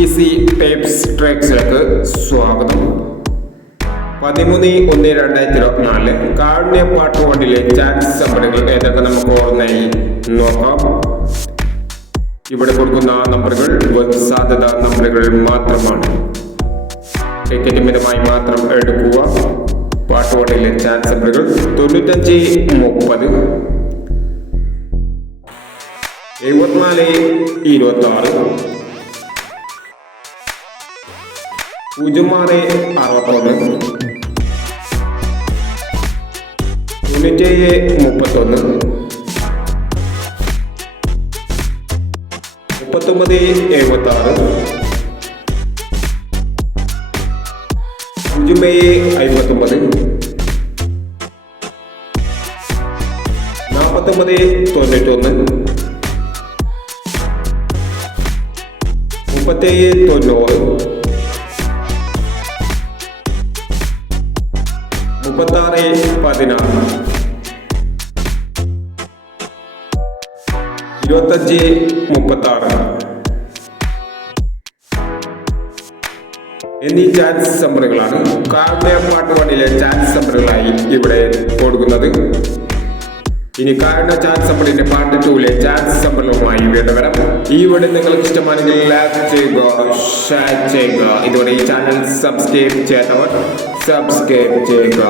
Easy tapes ട്രാക്സിലേക്ക് സ്വാഗതം. 13/1/2024 കാരുണ്യ പാട്ട് വണ്ടിലെ chance നമ്പറുകൾ ഏതൊക്കെ നമുക്ക് ഓർമ്മയായി നോക്കാം. ഇവിടെ കൊടുക്കുന്ന നമ്പറുകൾ വെറും സാധ്യത നമ്പറുകൾ മാത്രമാണ്. ടിക്കറ്റ് മിതമായി മാത്രം എടുക്കുക. പാട്ട് വണ്ടിലെ ചാൻസ് നമ്പറുകൾ 95 30 74 26 06 61 97 31 39 76 57 59 49 37 90 36 16 25 36 എന്നീ ചാൻസ് നമ്പറുകളാണ് കാരുണ്യ പാട്ട് വണ്ടിയിലെ ചാൻസ് നമ്പറുകളായി ഇവിടെ കൊടുക്കുന്നത്. ഇനി കാരുണ്യ ചാൻസ് നമ്പറിന്റെ പാർട്ട് 2ലെ ചാൻസ് നമ്പറുകളുമായി വേണ്ടവരം ഈ വീഡിയോ നിങ്ങൾക്ക് ഇഷ്ടമാണെങ്കിൽ ലൈക്ക് ചെയ്യുക, ഷെയർ ചെയ്യുക. ഇതുവരെ ഈ ചാനൽ സബ്സ്ക്രൈബ് ചെയ്യാത്തവർ സബ്സ്ക്രൈബ് ചെയ്യുക.